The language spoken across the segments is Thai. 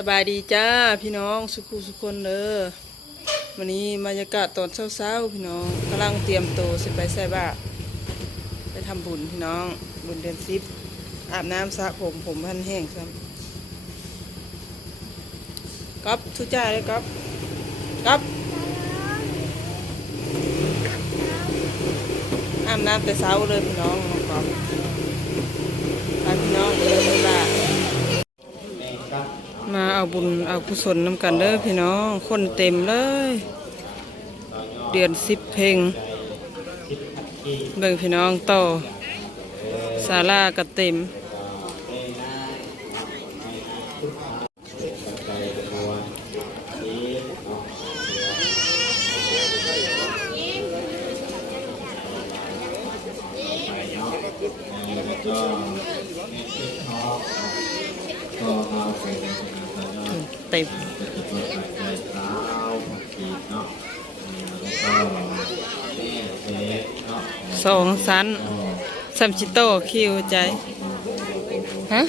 สบายดีจ้าพี่น้องสุขุสุขคนเด้อวันนี้บรรยากาศตอนเช้าๆพี่น้องกำลังเตรียมตัวสิไปใส่บาตรไปทำบุญพี่น้องบุญเดือนสิบอาบน้ำสระผมผมพันแห้งซ้ำก๊อฟทุจ้าเลยก๊อฟก๊อฟอาบน้ำแต่เช้าเลยพี่น้องก๊อฟไปพี่น้องเลยบาตรมา เอาบุญเอากุศลนำกันเด้อพี่น้อง คนเต็มเลย เดือนสิบเพลงเบิ่งพี่น้องต่อศาลาก็เต็ม ต็มสองสันซัมชิโตคิวใจ ฮะ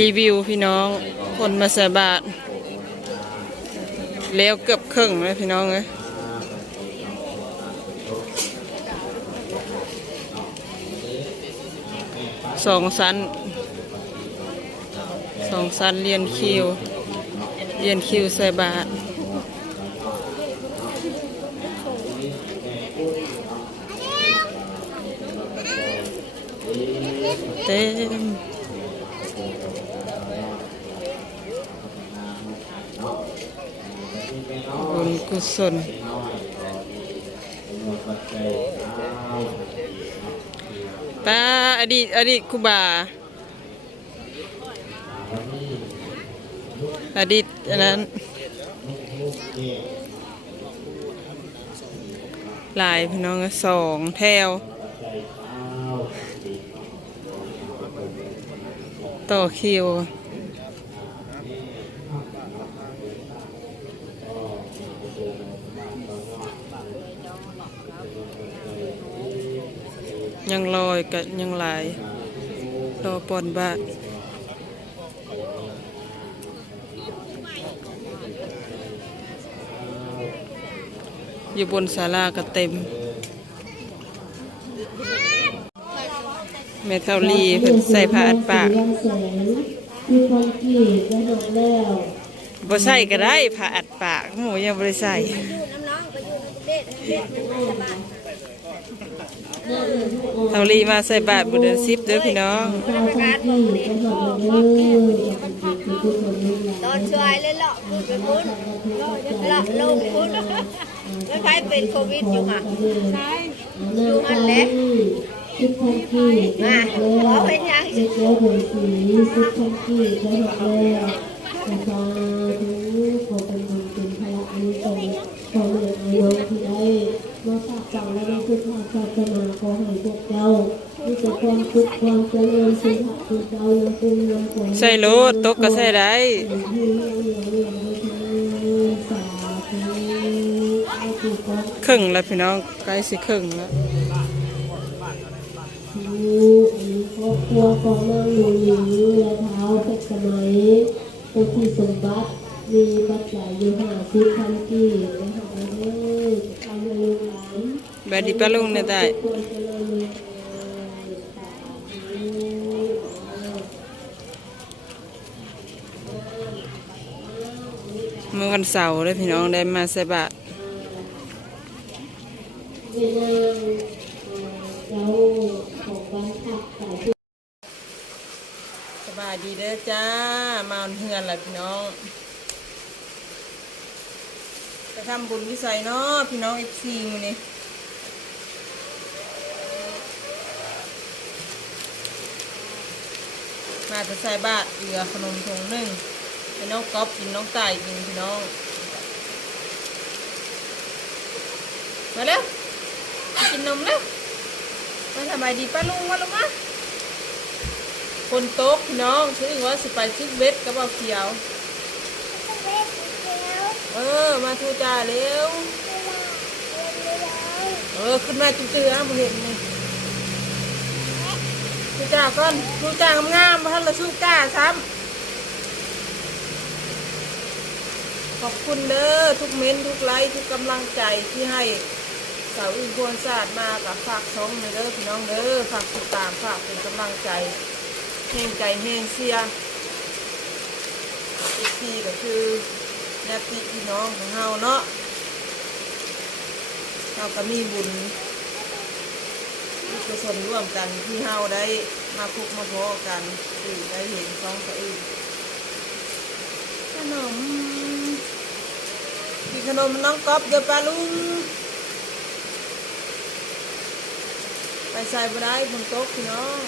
รีวิวพี่น้อง คนมาสบาทแล้วเกือบครึ่งเลยพี่น้องเลย สองสันสองสันเรียนคิว เรียนคิวใส่บาทเต็มบุญกุศล ป้าอดีตอดีตครูบา อดีตอันนั้น หลายพี่น้องก็สองแถว ต่อคิว ยังลอยกับยังหลายรอปอนบาทอยู่บนศาลาก็เต็มเมทัลลีเพิ่นใส่ผ้าอัดปากยังแสงมีความกี่กระดกแล้วบ่ใส่ก็ได้ผ้าอัดปากหมูยังบ่ได้ใส่ เทาลีมาใส่บาทบุญเดือนสิบเด้อพี่น้องเจ้าความกี่กระดกแล้วเด้ออย่าเป็นกี่คือทุกคนนี่แหละตอนช่วยเลยเลาะพูดไปพูดเลาะลงพูดไม่ใครเป็นโควิดอยู่ค่ะใช่ดูมันเล็กสิบความกี่กระมาดกขแล้อเป็นยังเด็กแล้วสีสิบความกี่กระดกแล้วขอทุกขอเป็นบุญเป็นพละอันนี้ส่งขอเหนืออายุที่ได้มาฝากฝั งและได้พุทธศาสนาขอให้พวกเจ้ามีแต่ความสุขความเจริญสุขสุขเจ้ายังคงยังคงใส่โลดตกก็ใส่ได้ครึ่งแล้วพี่น้องใกล้สิครึ่งแล้วครอบครัวของนางหนูหญิงและเท้าเพชรสมัยเป็นที่สมบัติมีปัจจัยอยู่ห้าสิบพันกี่นะคะเด้อทำให้ลูกหลาน บา ดนีปลาลุงเนี่ยได้เมื่อวันเสาร์เลยพี่น้องได้มาใส่บาทเวลาเราของบ้านผักใส่สบายดีเด้อจ้า มาเฮือนแหละพี่น้องไปทำบุญที่ใส่เนาะพี่น้องเอฟซีมือนี้ มาจะใส่บาทเหลือขนมถุงหนึ่งให้น้องก๊อฟกินน้องตายกินพี่น้อง มาเร็วกินนมเร็วมาสบายดีป้าลุงมาลุงมาคนโต๊ะพี่น้องชื่อว่าสไปซิกเวทกับเอาเขียว เออ มาทูจ่าเร็ว เออ ขึ้นมาจุ๊จื้อนะบ่เห็นเลยูจ้าก่อนสู้จ้างามๆมาท่านละสู้จ้าซ้ำขอบคุณเด้อทุกเม้นทุกไลค์ทุกกำลังใจที่ให้สาวอื่นควรศาสตร์มากับฝากช่องเด้อพี่น้องเด้อฝากติดตามฝากเป็นกำลังใจแห่งใจแห่งเสียอีกทีก็คือญาติพี่น้องของเฮาเนาะเราก็มีบุญ มีกุศลร่วมกันที่เฮาได้มาพบมาพอกันคือได้เห็นสองสะอื่นขนมมีขนมน้องก๊อฟเดี๋ยวปลาลุงไปใส่บได้บนโต๊ะพี่น้อง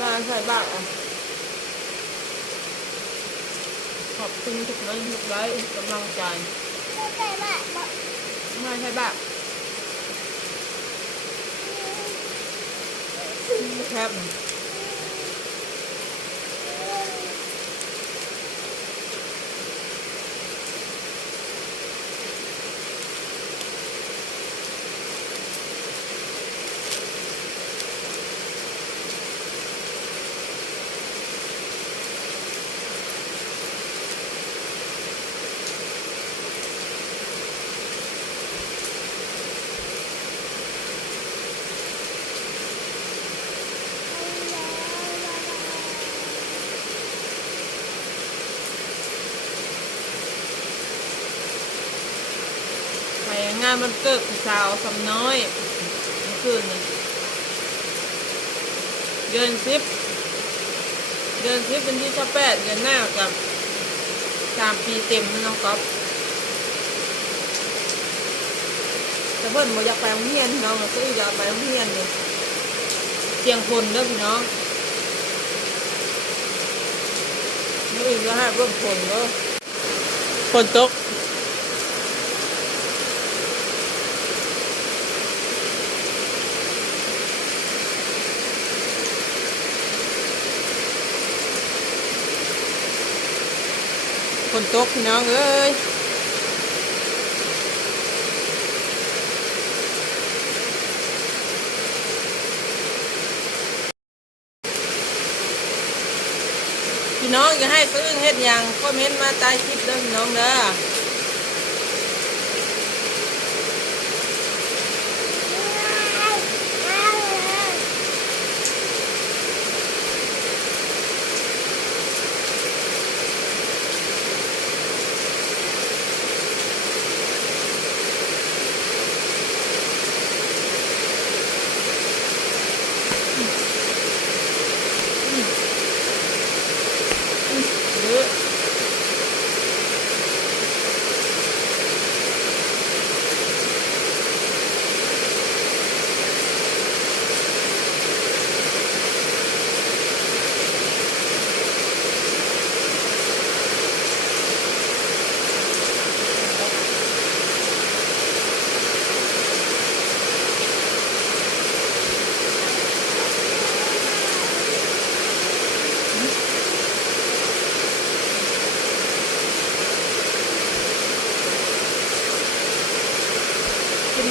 มาใส่บาตรอะขอบคุณทุกท่านทุกไลค์กำลังใจ ไมาใส่บา ตร งานมันเกิดสาวสำน้อยเมื่อคืนนี้เดือนสิบเดือนสิบเป็นที่สิบแปดเดือนหน้ากับสามปีเต็มน้องก๊อฟแต่เพิ่อนบ่อยากไปโรงเรียนน้องก็อยากไปโรงเรียนเลยเสียงคนเด้อพี่น้องนี่อื่นก็ให้เบิ่งคนเด้อคนตก คนตกพี่น้องเอ้ยพี่น้องอย่าให้ซื้อเฮ็ดหยังคอมเมนต์มาใต้คลิปเด้อพี่น้องเด้อ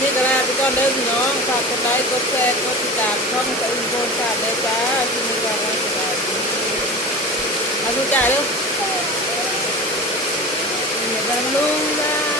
นี้ก็ลาไปก่อนเด้อพี่น้องฝากกดไลค์กดแชร์กดติดตามช่องสะอึนโบนศาสตร์เลยจ้าชื่นี้ก็ลาไปก่อนเอาดูจ่ายเร็วเดี๋ยวไปลุงจ้า